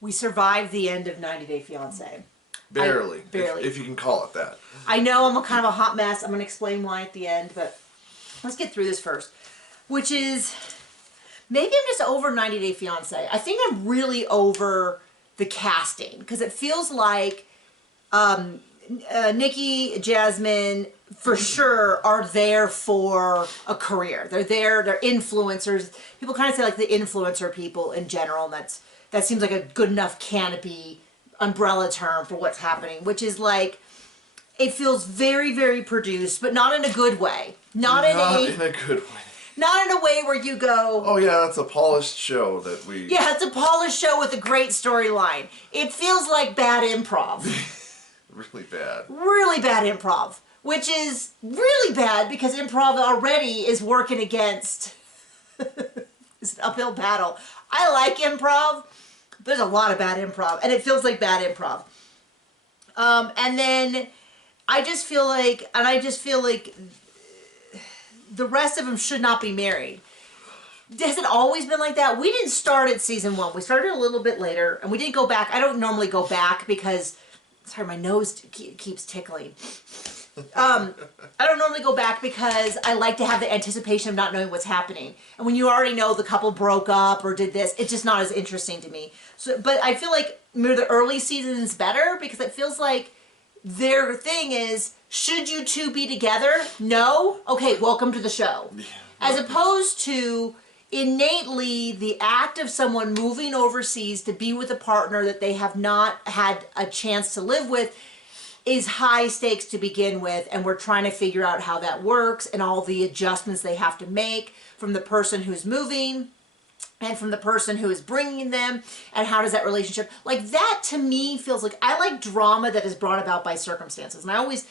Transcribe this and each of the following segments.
We survived the end of 90 Day Fiance. Barely. Barely. If you can call it that. I know I'm kind of a hot mess. I'm going to explain why at the end, but let's get through this first. Which is, maybe I'm just over 90 Day Fiance. I think I'm really over the casting. Because it feels like Nikki, Jasmine, for sure, are there for a career. They're there, they're influencers. People kind of say like the influencer people in general, and that seems like a good enough canopy umbrella term for what's happening, which is like, it feels very, very produced, but not in a good way. Not in a good way. Not in a way where you go, oh yeah, that's a polished show that we... Yeah, it's a polished show with a great storyline. It feels like bad improv. Really bad. Really bad improv. Which is really bad because improv already is working against... It's an uphill battle. I like improv. There's a lot of bad improv, and it feels like bad improv. And then I just feel like the rest of them should not be married. Has it always been like that? We didn't start at season 1. We started a little bit later, and we didn't go back. I don't normally go back because, sorry, my nose keeps tickling. I don't normally go back because I like to have the anticipation of not knowing what's happening. And when you already know the couple broke up or did this, it's just not as interesting to me. So, but I feel like the early seasons better because it feels like their thing is, should you two be together? No? Okay, welcome to the show. Yeah, as opposed to innately the act of someone moving overseas to be with a partner that they have not had a chance to live with is high stakes to begin with, and we're trying to figure out how that works and all the adjustments they have to make from the person who's moving and from the person who is bringing them, and how does that relationship, like that to me feels like, I like drama that is brought about by circumstances. And I always,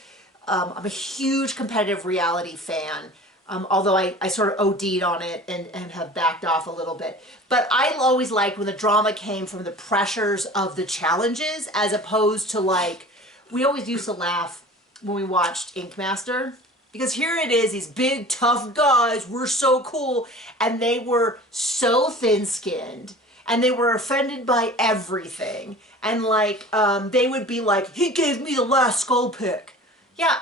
I'm a huge competitive reality fan, although I sort of OD'd on it and have backed off a little bit. But I always liked when the drama came from the pressures of the challenges as opposed to like, we always used to laugh when we watched Ink Master, because here it is, these big tough guys, we're so cool, and they were so thin-skinned, and they were offended by everything, and like, they would be like, he gave me the last skull pick. Yeah,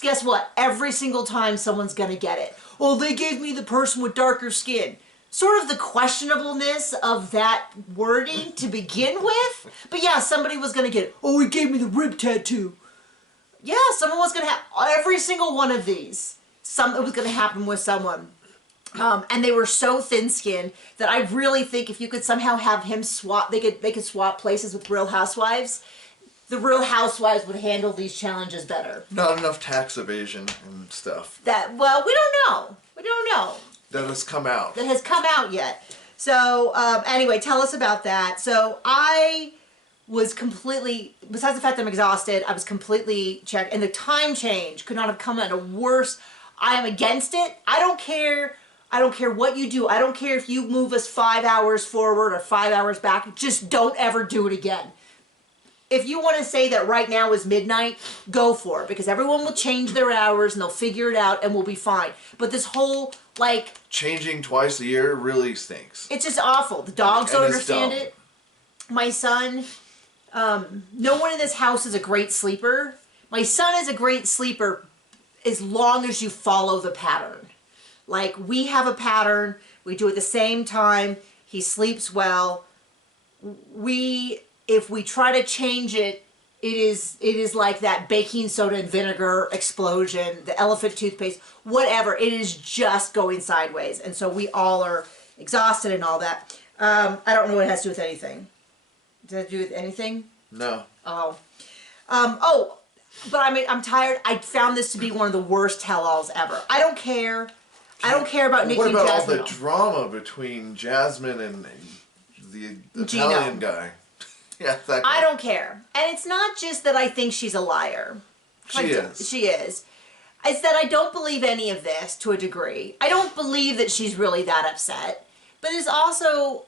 guess what? Every single time someone's gonna get it. Oh, they gave me the person with darker skin. Sort of the questionableness of that wording to begin with. But yeah, somebody was going to get, oh, he gave me the rib tattoo. Yeah, someone was going to have every single one of these. It was going to happen with someone. And they were so thin-skinned that I really think if you could somehow have him swap, they could swap places with Real Housewives. The Real Housewives would handle these challenges better. Not enough tax evasion and stuff. Well, we don't know. We don't know. That has come out. That has come out yet. So, anyway, tell us about that. So, I was completely, besides the fact that I'm exhausted, I was completely checked. And the time change could not have come at a worse. I am against it. I don't care. I don't care what you do. I don't care if you move us 5 hours forward or 5 hours back. Just don't ever do it again. If you want to say that right now is midnight, go for it. Because everyone will change their hours and they'll figure it out and we'll be fine. But this whole, like... changing twice a year really stinks. It's just awful. The dogs don't understand it. My son... no one in this house is a great sleeper. My son is a great sleeper as long as you follow the pattern. Like, we have a pattern. We do it at the same time. He sleeps well. If we try to change it, it is like that baking soda and vinegar explosion, the elephant toothpaste, whatever. It is just going sideways. And so we all are exhausted and all that. I don't know what it has to do with anything. Does it have to do with anything? No. Oh. But I'm tired. I found this to be one of the worst tell-alls ever. I don't care. I don't care about Nikki and Jasmine. What about all the drama between Jasmine and the Italian guy? Yeah, that guy. I don't care. And it's not just that I think she's a liar. She is. She is. It's that I don't believe any of this to a degree. I don't believe that she's really that upset. But it's also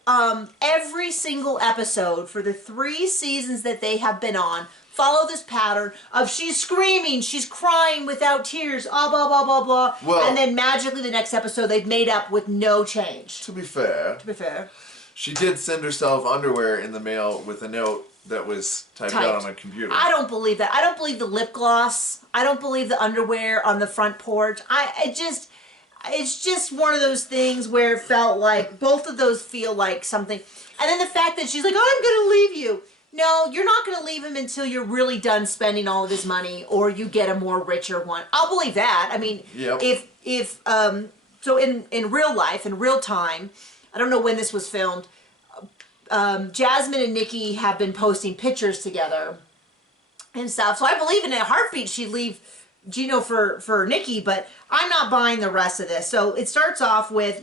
every single episode for the 3 seasons that they have been on follow this pattern of she's screaming, she's crying without tears, blah, blah, blah, blah, blah. And then magically the next episode they've made up with no change. To be fair. She did send herself underwear in the mail with a note that was typed out on a computer. I don't believe that. I don't believe the lip gloss. I don't believe the underwear on the front porch. It's just one of those things where it felt like both of those feel like something. And then the fact that she's like, I'm going to leave you. No, you're not going to leave him until you're really done spending all of his money or you get a more richer one. I'll believe that. I mean, yep. So in real life, in real time, I don't know when this was filmed, Jasmine and Nikki have been posting pictures together and stuff. So I believe in a heartbeat she'd leave Gino for Nikki, but I'm not buying the rest of this. So it starts off with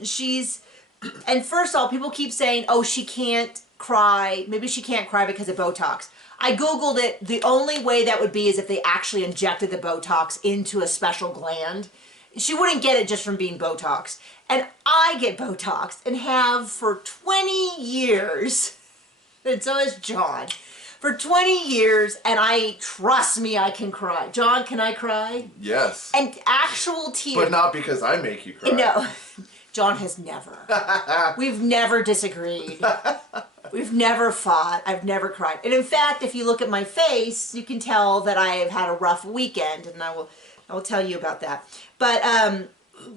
and first of all, people keep saying, oh, she can't cry. Maybe she can't cry because of Botox. I Googled it. The only way that would be is if they actually injected the Botox into a special gland. She wouldn't get it just from being Botox. And I get Botox and have for 20 years. And so has John. For 20 years, and trust me, I can cry. John, can I cry? Yes. And actual tears. But not because I make you cry. No. John has never. We've never disagreed. We've never fought. I've never cried. And in fact, if you look at my face, you can tell that I have had a rough weekend, and I will tell you about that. But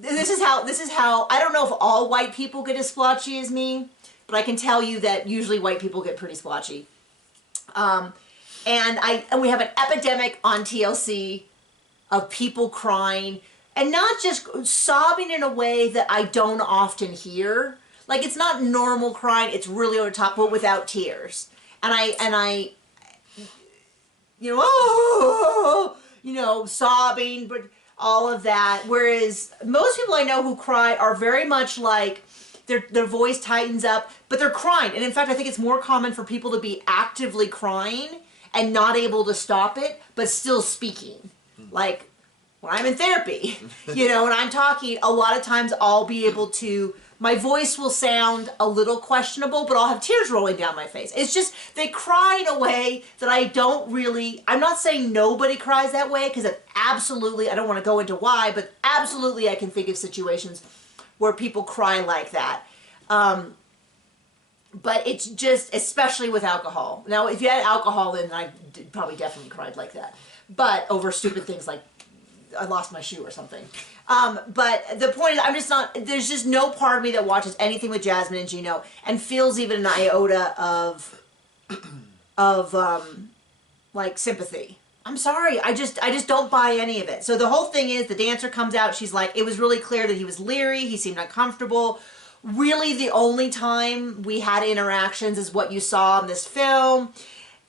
this is how I don't know if all white people get as splotchy as me, but I can tell you that usually white people get pretty splotchy. And we have an epidemic on TLC of people crying, and not just sobbing in a way that I don't often hear. Like, it's not normal crying, it's really over the top, but without tears. And I sobbing, but all of that. Whereas most people I know who cry are very much like their voice tightens up, but they're crying. And in fact, I think it's more common for people to be actively crying and not able to stop it, but still speaking. Like when I'm in therapy, when I'm talking, a lot of times I'll be able to, my voice will sound a little questionable, but I'll have tears rolling down my face. It's just, they cry in a way that I'm not saying nobody cries that way, because absolutely, I don't want to go into why, but absolutely I can think of situations where people cry like that. But it's just, especially with alcohol. Now, if you had alcohol, then I probably definitely cried like that. But over stupid things like I lost my shoe or something. But the point is, there's just no part of me that watches anything with Jasmine and Gino and feels even an iota of like sympathy. I'm sorry, I just don't buy any of it. So the whole thing is, the dancer comes out, she's like, it was really clear that he was leery, he seemed uncomfortable. Really, the only time we had interactions is what you saw in this film.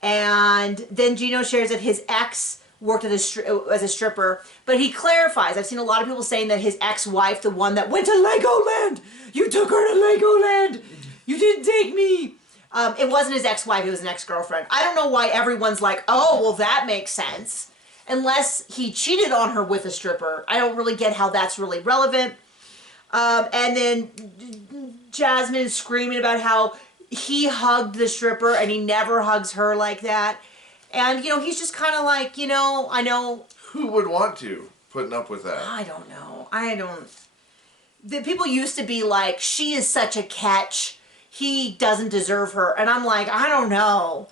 And then Gino shares that his ex worked as a stripper, but he clarifies. I've seen a lot of people saying that his ex-wife, the one that went to Legoland, you took her to Legoland, you didn't take me. It wasn't his ex-wife, it was an ex-girlfriend. I don't know why everyone's like, oh, well, that makes sense. Unless he cheated on her with a stripper. I don't really get how that's really relevant. And then Jasmine is screaming about how he hugged the stripper and he never hugs her like that. And, he's just kind of like, I know. Who would want to putting up with that? I don't know. The people used to be like, she is such a catch. He doesn't deserve her. And I'm like, I don't know.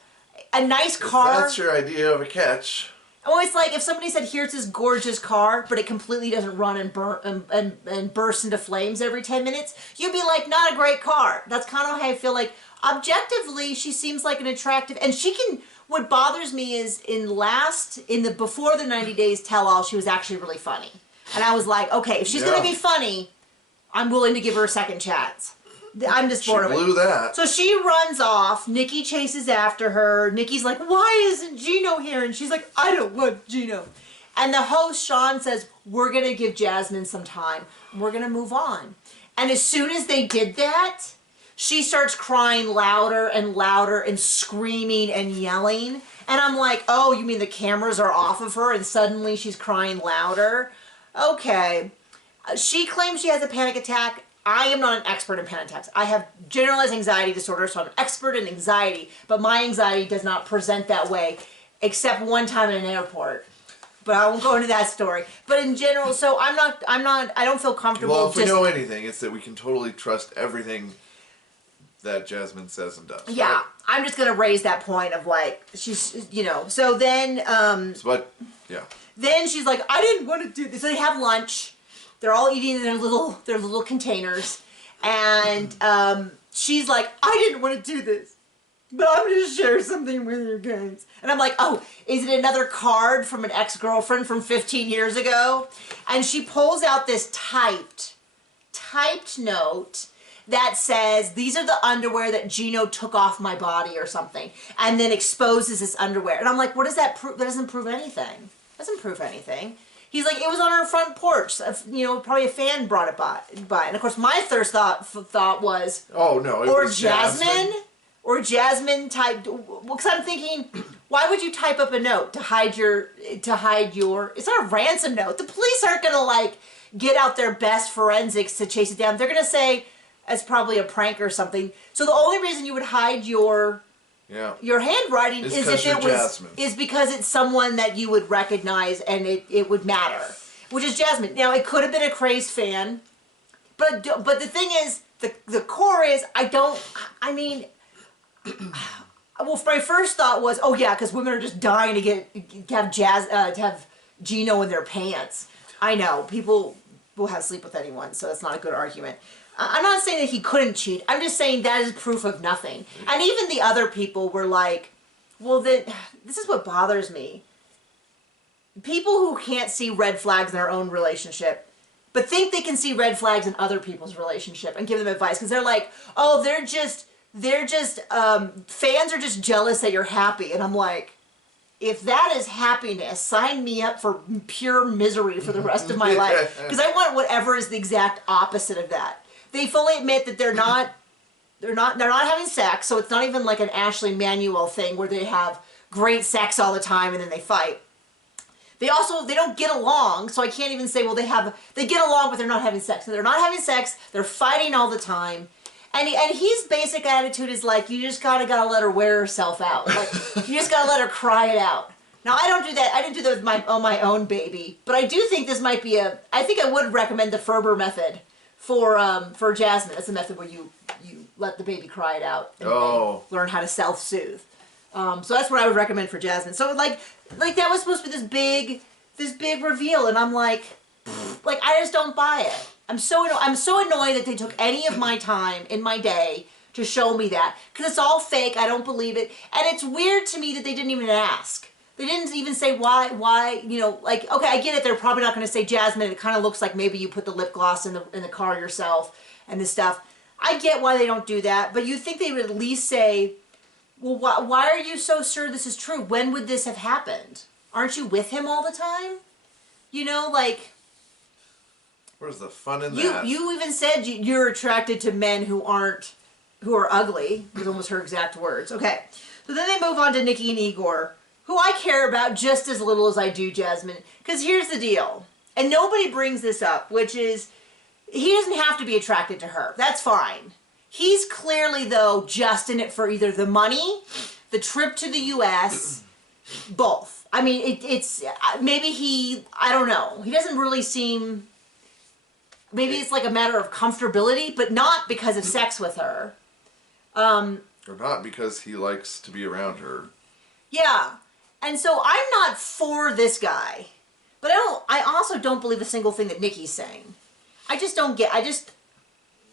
A nice car. If that's your idea of a catch. Oh, it's like if somebody said, here's this gorgeous car, but it completely doesn't run and burn and burst into flames every 10 minutes, you'd be like, not a great car. That's kind of how I feel like. Objectively, she seems like an attractive, and she can, what bothers me is before the 90 Days Tell-All, she was actually really funny. And I was like, okay, if she's going to be funny, I'm willing to give her a second chance. I'm just bored of it. She blew that. So she runs off. Nikki chases after her. Nikki's like, why isn't Gino here? And she's like, I don't want Gino. And the host, Sean, says, we're going to give Jasmine some time. We're going to move on. And as soon as they did that, she starts crying louder and louder and screaming and yelling. And I'm like, oh, you mean the cameras are off of her and suddenly she's crying louder? Okay. She claims she has a panic attack. I am not an expert in panic attacks. I have generalized anxiety disorder, so I'm an expert in anxiety, but my anxiety does not present that way, except one time in an airport. But I won't go into that story. But in general, so I don't feel comfortable. Well, if we know anything, it's that we can totally trust everything that Jasmine says and does. Yeah, right? I'm just gonna raise that point of like she's, you know. So then, then she's like, I didn't want to do this. So they have lunch. They're all eating in their little containers, and she's like, I didn't want to do this, but I'm gonna share something with you guys. And I'm like, oh, is it another card from an ex-girlfriend from 15 years ago? And she pulls out this typed note that says, these are the underwear that Gino took off my body or something, and then exposes this underwear. And I'm like, what does that prove? That doesn't prove anything. Doesn't prove anything. He's like, it was on her front porch. You know, probably a fan brought it by. And of course, my first thought was, oh no, it was Jasmine. Or Jasmine typed, because I'm thinking, why would you type up a note to hide your, it's not a ransom note. The police aren't going to like get out their best forensics to chase it down. They're going to say it's probably a prank or something. So the only reason you would hide your handwriting is because it's someone that you would recognize and it would matter, which is Jasmine. Now it could have been a crazed fan, but the thing is, the core is, well, my first thought was, oh yeah, because women are just dying to have Gino in their pants. I know people will have sleep with anyone, so that's not a good argument. I'm not saying that he couldn't cheat. I'm just saying that is proof of nothing. And even the other people were like, well, this is what bothers me. People who can't see red flags in their own relationship, but think they can see red flags in other people's relationship and give them advice, because they're like, oh, fans are just jealous that you're happy. And I'm like, if that is happiness, sign me up for pure misery for the rest of my life. Because I want whatever is the exact opposite of that. They fully admit that they're not having sex, so it's not even like an Ashley Manuel thing where they have great sex all the time and then they fight. They don't get along, so I can't even say, well, they get along, but they're not having sex. So they're not having sex, they're fighting all the time. And his basic attitude is like, you just gotta let her wear herself out. Like, you just gotta let her cry it out. Now, I don't do that. I didn't do that with my own baby. But I do think this might be I think I would recommend the Ferber method for Jasmine. That's a method where you let the baby cry it out and learn how to self-soothe. So that's what I would recommend for Jasmine. So like that was supposed to be this big reveal, and I'm like I just don't buy it. I'm so annoyed that they took any of my time in my day to show me that, because it's all fake. I don't believe it, and it's weird to me that they didn't even ask. They didn't even say why, you know, like, okay, I get it. They're probably not going to say, Jasmine, it kind of looks like maybe you put the lip gloss in the car yourself and this stuff. I get why they don't do that, but you'd think they would at least say, well, why are you so sure this is true? When would this have happened? Aren't you with him all the time? You know, like... Where's the fun in that? You even said you're attracted to men who are ugly. Those are almost her exact words. Okay, so then they move on to Nikki and Igor, who I care about just as little as I do Jasmine. Because here's the deal, and nobody brings this up, which is, he doesn't have to be attracted to her. That's fine. He's clearly, though, just in it for either the money, the trip to the U.S., both. I mean, it's maybe I don't know. He doesn't really seem, maybe it's like a matter of comfortability, but not because of sex with her. Or not because he likes to be around her. Yeah. And so I'm not for this guy, but I also don't believe a single thing that Nikki's saying. I just don't get,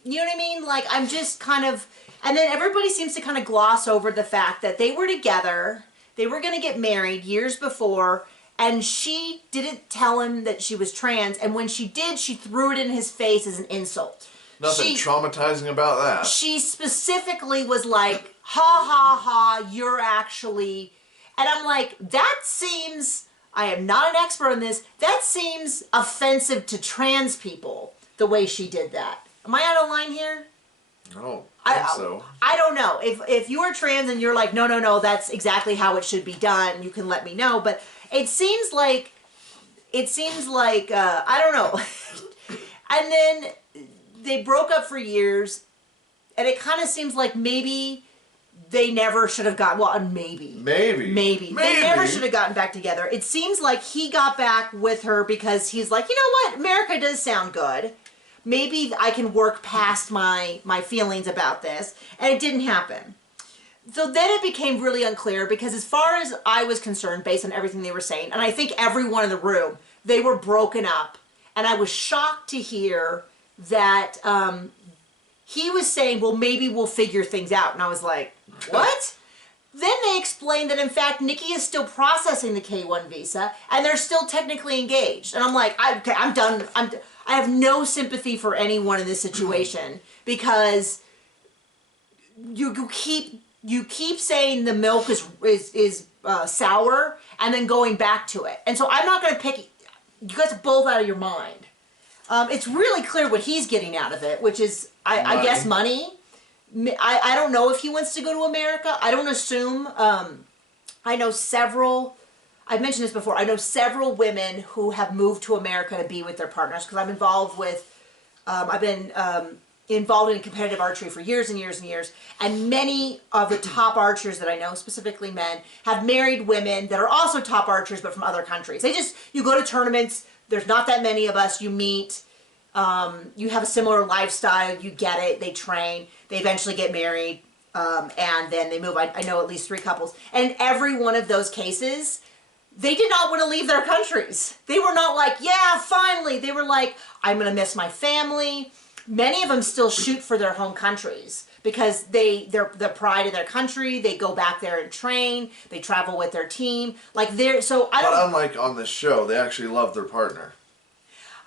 you know what I mean? Like, I'm just kind of, and then everybody seems to kind of gloss over the fact that they were together, they were going to get married years before, and she didn't tell him that she was trans, and when she did, she threw it in his face as an insult. Nothing traumatizing about that. She specifically was like, ha ha ha, you're actually... And I'm like, that seems, I am not an expert on this, that seems offensive to trans people, the way she did that. Am I out of line here? I don't think so. I don't know. If you are trans and you're like, no, that's exactly how it should be done, you can let me know. But it seems like, I don't know. And then they broke up for years, and it kind of seems like maybe... They never should have gotten, well, maybe. They never should have gotten back together. It seems like he got back with her because he's like, you know what, America does sound good. maybe I can work past my feelings about this. And it didn't happen. So then it became really unclear because as far as I was concerned, based on everything they were saying, and I think everyone in the room, they were broken up. And I was shocked to hear that he was saying, well, maybe we'll figure things out. And I was like, what? Then they explained that, in fact, Nikki is still processing the K-1 visa, and they're still technically engaged. And I'm like, okay, I'm done. I have no sympathy for anyone in this situation because you keep saying the milk is sour and then going back to it. And so I'm not going to pick you guys both out of your mind. It's really clear what he's getting out of it, which is, I guess, money. I don't know if he wants to go to America. I don't assume. I know several, I've mentioned this before, I know several women who have moved to America to be with their partners because I'm involved with, I've been involved in competitive archery for years and years and years, and many of the top archers that I know, specifically men, have married women that are also top archers but from other countries. You go to tournaments, there's not that many of us, you meet, you have a similar lifestyle, you get it, they train, they eventually get married, and then they move. I know at least 3 couples. And every one of those cases, they did not want to leave their countries. They were not like, yeah, finally. They were like, I'm going to miss my family. Many of them still shoot for their home countries because they're the pride of their country. They go back there and train. They travel with their team. But unlike on this show, they actually love their partner.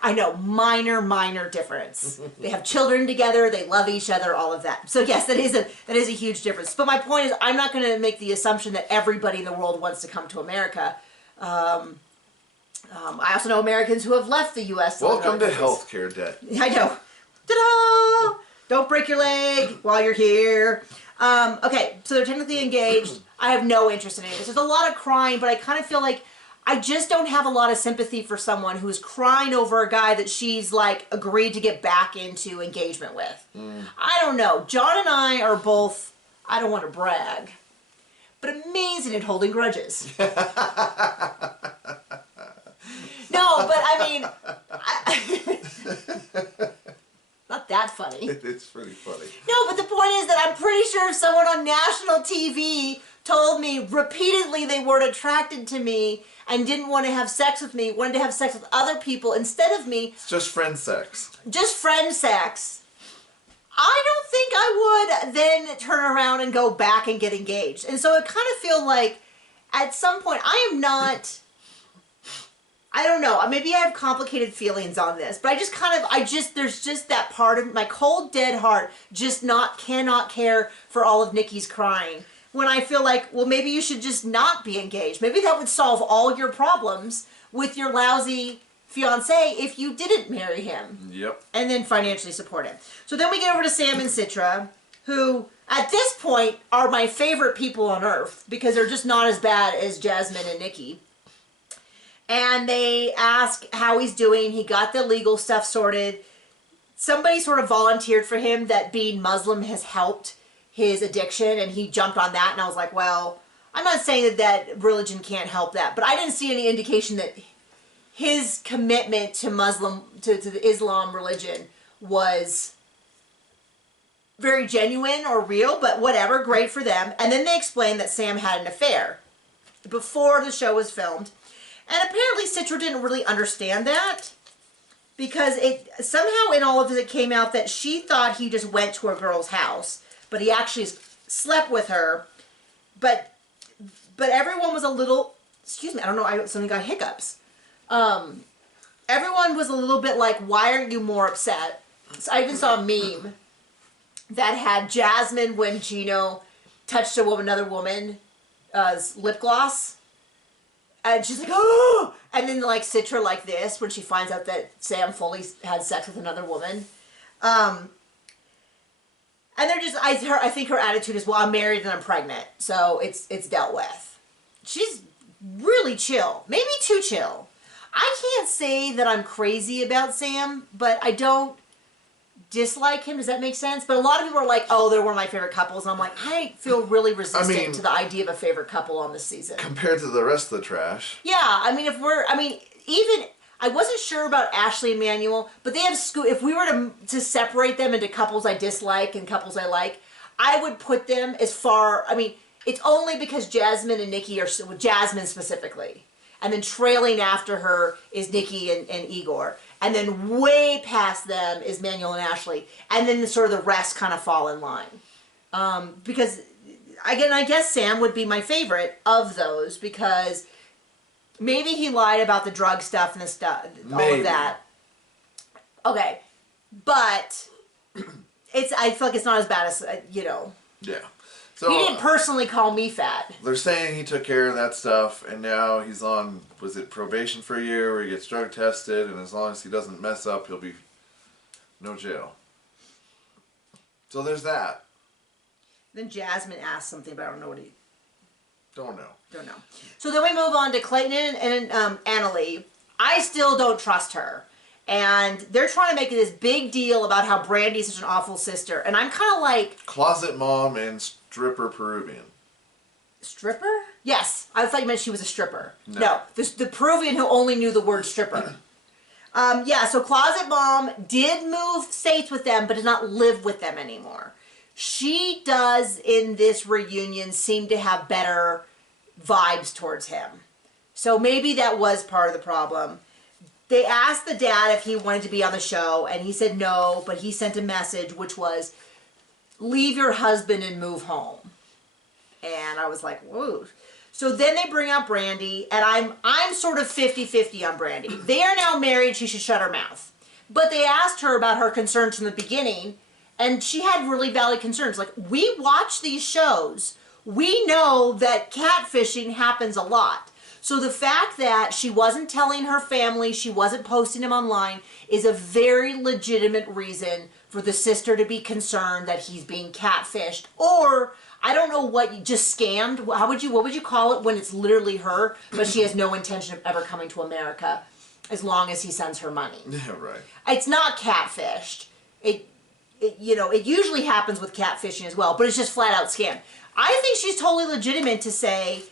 I know, minor difference. They have children together, they love each other, all of that. So yes, that is a huge difference. But my point is, I'm not going to make the assumption that everybody in the world wants to come to America. I also know Americans who have left the U.S. Welcome to healthcare debt. I know. Ta-da! Don't break your leg while you're here. Okay, so they're technically engaged. I have no interest in any of this. There's a lot of crying, but I kind of feel like I just don't have a lot of sympathy for someone who's crying over a guy that she's like agreed to get back into engagement with. I don't know. John and I are both, I don't want to brag, but amazing at holding grudges. No, but I mean, not that funny. It's pretty funny. No, but the point is that I'm pretty sure if someone on national TV told me repeatedly they weren't attracted to me and didn't want to have sex with me, wanted to have sex with other people instead of me. It's just friend sex. Just friend sex. I don't think I would then turn around and go back and get engaged. And so I kind of feel like at some point I am not, I don't know, maybe I have complicated feelings on this, but there's just that part of my cold dead heart cannot care for all of Nikki's crying. When I feel like, well, maybe you should just not be engaged. Maybe that would solve all your problems with your lousy fiance if you didn't marry him. Yep. And then financially support him. So then we get over to Sam and Citra, who at this point are my favorite people on earth because they're just not as bad as Jasmine and Nikki. And they ask how he's doing. He got the legal stuff sorted. Somebody sort of volunteered for him that being Muslim has helped his addiction, and he jumped on that, and I was like, well, I'm not saying that religion can't help that, but I didn't see any indication that his commitment to the Islam religion was very genuine or real, but whatever, great for them. And then they explained that Sam had an affair before the show was filmed, and apparently Citra didn't really understand that because it somehow in all of it came out that she thought he just went to a girl's house, but he actually slept with her. But everyone was a little, excuse me, I don't know, something got hiccups. Everyone was a little bit like, why aren't you more upset? So I even saw a meme that had Jasmine when Gino touched another woman's lip gloss. And she's like, oh! And then like Citra like this when she finds out that Sam fully had sex with another woman. And they're just, I think her attitude is, well, I'm married and I'm pregnant, so it's dealt with. She's really chill, maybe too chill. I can't say that I'm crazy about Sam, but I don't dislike him. Does that make sense? But a lot of people are like, oh, they're one of my favorite couples. And I'm like, I feel really resistant to the idea of a favorite couple on this season. Compared to the rest of the trash. Yeah, I mean, I wasn't sure about Ashley and Manuel, but they have if we were to separate them into couples I dislike and couples I like, I would put them as far, I mean, it's only because Jasmine and Nikki are, Jasmine specifically. And then trailing after her is Nikki and Igor. And then way past them is Manuel and Ashley. And then sort of the rest kind of fall in line. Because, again, I guess Sam would be my favorite of those because maybe he lied about the drug stuff and the stuff, all of that. Okay. But I feel like it's not as bad as, you know. Yeah. So, he didn't personally call me fat. They're saying he took care of that stuff, and now he's on, was it probation for a year where he gets drug tested, and as long as he doesn't mess up, he'll be no jail. So there's that. Then Jasmine asked something, but I don't know what he... Don't know. Don't know. So then we move on to Clayton and Annalie. I still don't trust her. And they're trying to make this big deal about how Brandy's such an awful sister. And I'm kind of like... Closet mom and stripper Peruvian. Stripper? Yes. I thought you meant she was a stripper. No. The Peruvian who only knew the word stripper. Yeah, so Closet Mom did move states with them, but does not live with them anymore. She does, in this reunion, seem to have better vibes towards him. So maybe that was part of the problem. They asked the dad if he wanted to be on the show, and he said no, but he sent a message, which was, leave your husband and move home. And I was like, whoa. So then they bring out Brandy, and I'm sort of 50-50 on Brandy. They are now married, she should shut her mouth. But they asked her about her concerns from the beginning, and she had really valid concerns. Like, we watch these shows. We know that catfishing happens a lot. So the fact that she wasn't telling her family, she wasn't posting them online, is a very legitimate reason for the sister to be concerned that he's being catfished. Or, I don't know what, just scammed? What would you call it when it's literally her, but she has no intention of ever coming to America as long as he sends her money? Yeah, right. It's not catfished. It usually happens with catfishing as well, but it's just flat out scam. I think she's totally legitimate to say,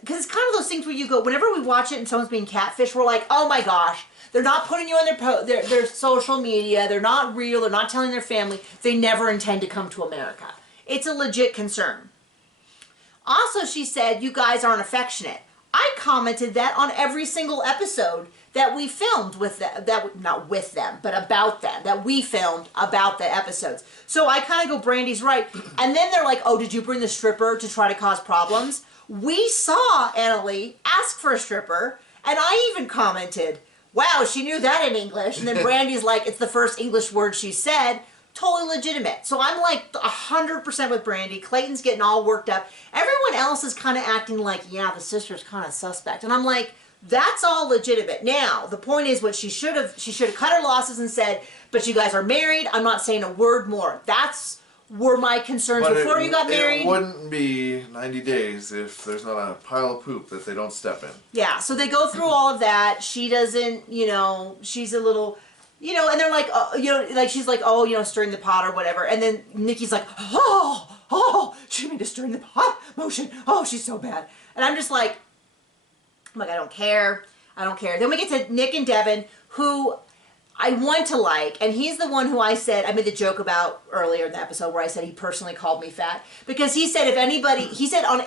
because it's kind of those things where you go, whenever we watch it and someone's being catfished, we're like, oh my gosh, they're not putting you on their social media, they're not real, they're not telling their family, they never intend to come to America. It's a legit concern. Also, she said, you guys aren't affectionate. I commented that on every single episode that we filmed with them, not with them, but about them, that we filmed about the episodes. So I kind of go, Brandy's right. And then they're like, oh, did you bring the stripper to try to cause problems? We saw Annalie ask for a stripper, and I even commented, wow, she knew that in English. And then Brandy's like, it's the first English word she said. Totally legitimate. So I'm like 100% with Brandy. Clayton's getting all worked up. Everyone else is kind of acting like, yeah, the sister's kind of suspect. And I'm like, that's all legitimate. Now, the point is what she should have cut her losses and said, but you guys are married. I'm not saying a word more. That's were my concerns before you got married. It wouldn't be 90 days if there's not a pile of poop that they don't step in. Yeah, so they go through all of that. She doesn't, she's a little, and they're like, like she's like, stirring the pot or whatever. And then Nikki's like, she made a stirring the pot motion. Oh, she's so bad. And I'm like, I don't care. I don't care. Then we get to Nick and Devon, who I want to like, and he's the one who I made the joke about earlier in the episode where I said he personally called me fat, because he said he said on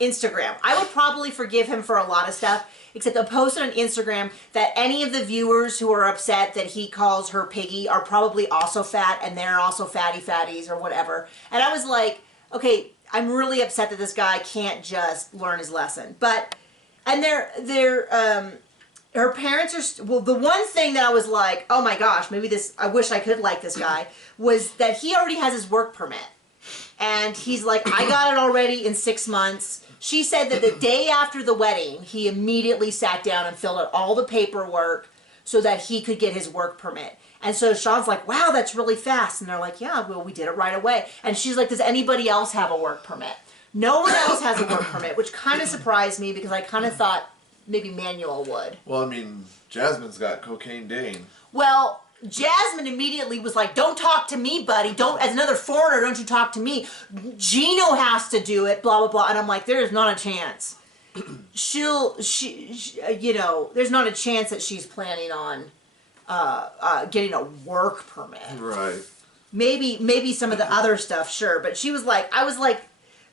Instagram, I would probably forgive him for a lot of stuff, except I posted on Instagram that any of the viewers who are upset that he calls her piggy are probably also fat, and they're also fatties or whatever. And I was like, okay, I'm really upset that this guy can't just learn his lesson. And her parents are, the one thing that I was like, oh my gosh, I wish I could like this guy, was that he already has his work permit. And he's like, I got it already in 6 months. She said that the day after the wedding, he immediately sat down and filled out all the paperwork so that he could get his work permit. And so Sean's like, wow, that's really fast. And they're like, yeah, well, we did it right away. And she's like, does anybody else have a work permit? No one else has a work permit, which kind of surprised me because I kind of thought maybe Manuel would. Well, Jasmine's got Cocaine Dane. Well, Jasmine immediately was like, don't talk to me, buddy. As another foreigner, don't you talk to me. Gino has to do it, blah, blah, blah. And I'm like, there is not a chance. you know, there's not a chance that she's planning on getting a work permit. Right. Maybe some of the other stuff, sure. But she was like, I was like,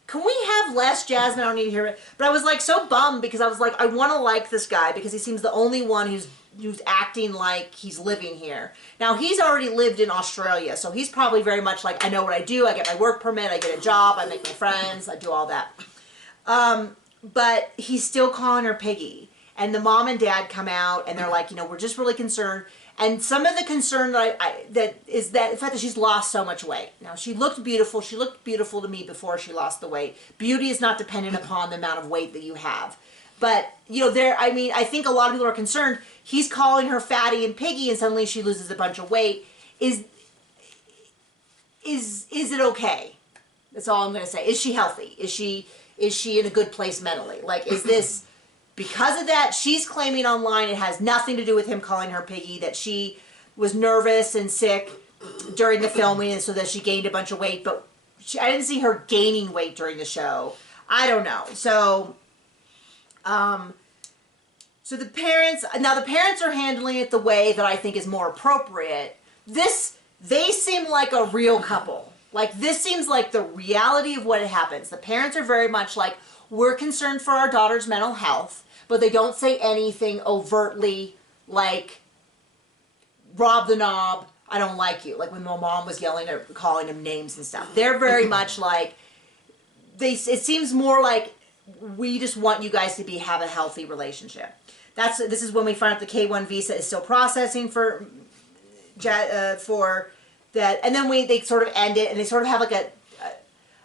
can we have less Jasmine? I don't need to hear it. But I was like so bummed because I was like, I want to like this guy because he seems the only one who's acting like he's living here. Now, he's already lived in Australia, so he's probably very much like, I know what I do. I get my work permit. I get a job. I make my friends. I do all that. But he's still calling her Piggy. And the mom and dad come out, and they're like, you know, we're just really concerned. And some of the concern that is that the fact that she's lost so much weight. Now, she looked beautiful. She looked beautiful to me before she lost the weight. Beauty is not dependent upon the amount of weight that you have. But, you know, I think a lot of people are concerned. He's calling her fatty and piggy, and suddenly she loses a bunch of weight. Is it okay? That's all I'm going to say. Is she healthy? Is she in a good place mentally? Like, is this... Because of that, she's claiming online it has nothing to do with him calling her Piggy, that she was nervous and sick during the filming and so that she gained a bunch of weight, but I didn't see her gaining weight during the show. I don't know. So the parents are handling it the way that I think is more appropriate. They seem like a real couple. Like, this seems like the reality of what happens. The parents are very much like, we're concerned for our daughter's mental health, but they don't say anything overtly like, Rob the Knob, I don't like you. Like when my mom was yelling or calling him names and stuff. They're very much like, it seems more like, we just want you guys to have a healthy relationship. This is when we find out the K-1 visa is still processing for that, and then they sort of end it, and they sort of have like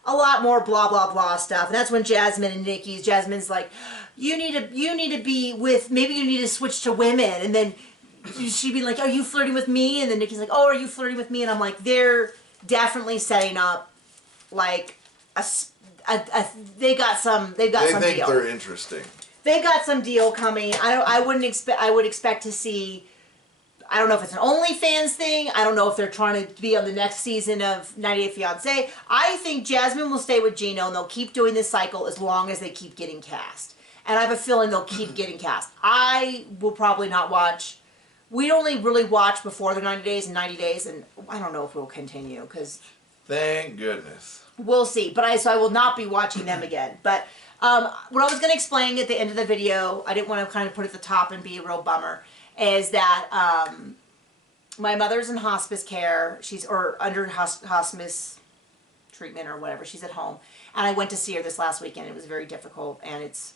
a lot more blah blah blah stuff, and that's when Jasmine's like, you need to be with, maybe you need to switch to women, and then she'd be like, are you flirting with me? And then Nikki's like, oh, are you flirting with me? And I'm like, they're definitely setting up like they think deal. They're interesting. They got some deal coming. I would expect to see, I don't know if it's an OnlyFans thing. I don't know if they're trying to be on the next season of 90 Day Fiance. I think Jasmine will stay with Gino, and they'll keep doing this cycle as long as they keep getting cast. And I have a feeling they'll keep getting cast. I will probably not watch. We only really watch before the 90 days and 90 days, and I don't know if we'll continue, because... Thank goodness. We'll see. But I will not be watching them again. But what I was going to explain at the end of the video, I didn't want to kind of put at the top and be a real bummer, is that my mother's in hospice care. She's under hospice treatment or whatever. She's at home, and I went to see her this last weekend. It was very difficult, and it's.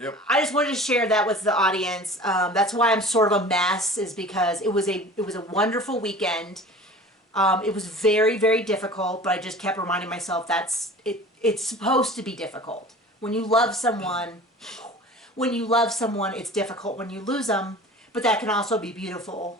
Yep. I just wanted to share that with the audience. That's why I'm sort of a mess, is because it was a wonderful weekend. It was very, very difficult, but I just kept reminding myself it's supposed to be difficult. When you love someone, it's difficult when you lose them, but that can also be beautiful.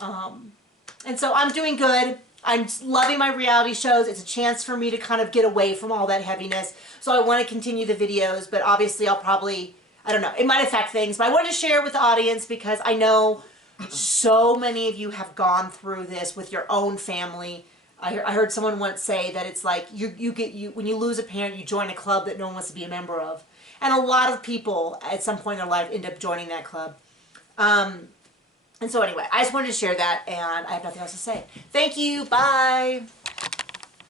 And so I'm doing good. I'm loving my reality shows. It's a chance for me to kind of get away from all that heaviness. So I want to continue the videos, but obviously I'll probably, I don't know, it might affect things. But I wanted to share with the audience because I know so many of you have gone through this with your own family. I heard someone once say that it's like when you lose a parent, you join a club that no one wants to be a member of. And a lot of people at some point in their life end up joining that club. And so anyway, I just wanted to share that, and I have nothing else to say. Thank you. Bye.